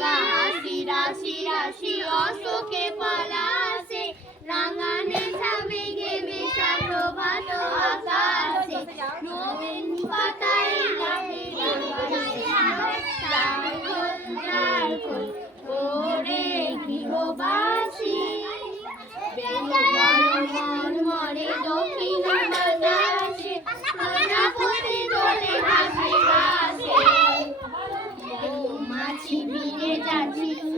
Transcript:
রাঙা হাসি রাশি রাশি অশোকে পলাশে রাঙানে মেঘে মেশা প্রভাত আকাশে নবীন পাতায় ওরে গৃহবাসী মরে দক্ষিণ বাতাসে প্রজাপতি দোলে হাসি হাসে মাছি ভিড়ে যাচ্ছি